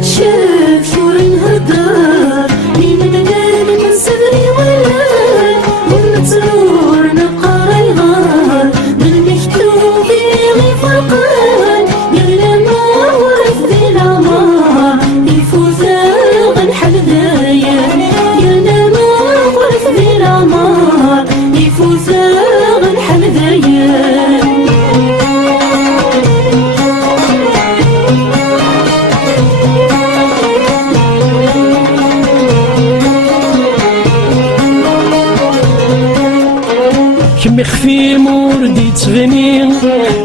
ونتشاف ونهدر بين مدان من صدري ولاد ونتزور نقرا الغار بالمكتوب يغي فرقان يلا ما ورث ذي العمار يفوز غنحل داير يلا ما ورث ذي العمار يفوز غنحل داير كم يخفي موردي تغني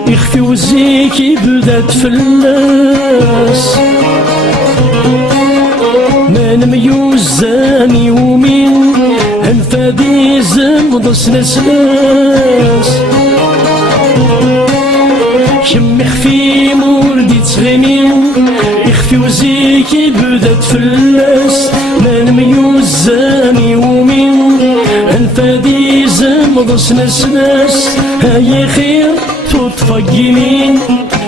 يخفي وزيك يبدا تفلس ما نميوز زاني ومين هنفادي زمضس نسلاس كم يخفي موردي تغني يخفي وزيك يبدا تفلس ما نميوز زاني ومين هنفادي زمضس نسناس هاي خير تطفق يمين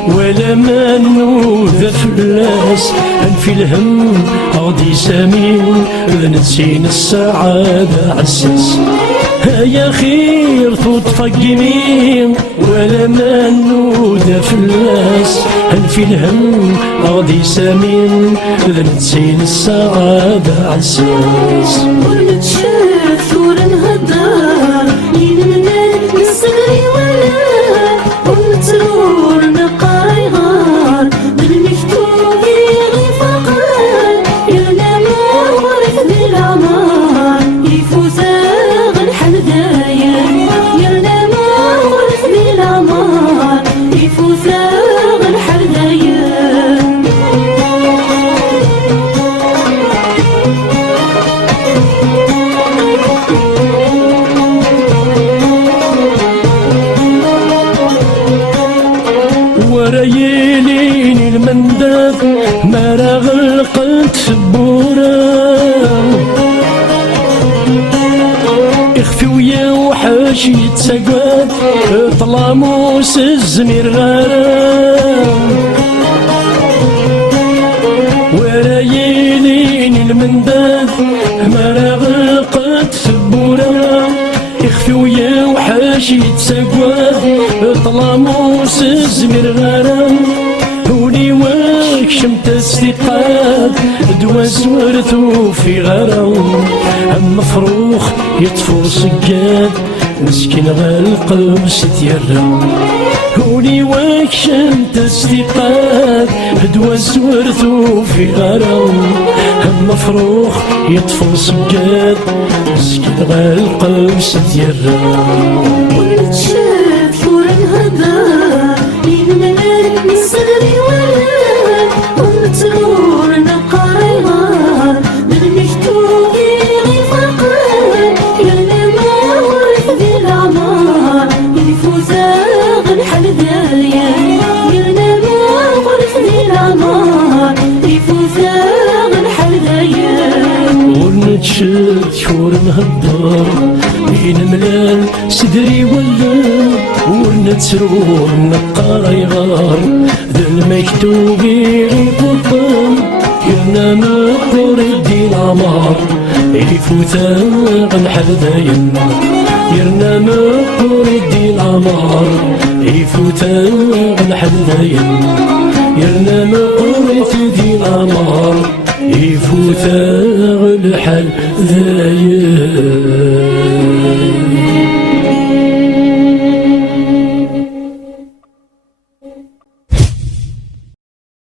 ولا ما نوذ فلاس انفي الهم غادي سامين نسين السعادة عساس هاي خير تطفق يمين ولا ما نوذ فلاس انفي الهم غادي سامين نسين السعادة عساس ونتشاف ونهدر بين مدان من صغري ولاد ونتزور نقرا الغار بالمكتوب يغي فرقان يلا ما ورث ذي العمار يفوز غنحل داير يلا ما ورث ذي العمار يفوز غنحل داير وريلين المندب ما غلقت سبورة اخفي ويا وحش يتسقط طلاموس الزمير غرام وريلين المندب ما غلقت سبورة اخفي ويا وحش يتسقط طلاموس الزمير غرام هوني واك شمت استيقاظ دوا زورتو في غرام هم مفروخ يطفو سقاد مسكين غالقلب ستيرا هوني واك شمت استيقاظ دوا زورتو في غرام هم مفروخ يطفو سقاد مسكين غالقلب ستيرا ونتشاف ونهدر بين مدان من صغري ولاد ونتزور نقرا الغار بالمكتوب يغي فرقان يلا ما ورث ذي العمار يفوز غنحل داير يلا ما ورث ذي العمار يفوز غنحل داير ونتشاف ونهدر بين ملال صدري ولا ونتسرور نقرا يغار ذا المكتوب يغيبطن يرنا مقدور يدي العمار يفوتا غنحل داين يرنا مقدور يدي العمار يفوتا غنحل داين يرنا مقدور يدي العمار يفوتا غنحل داين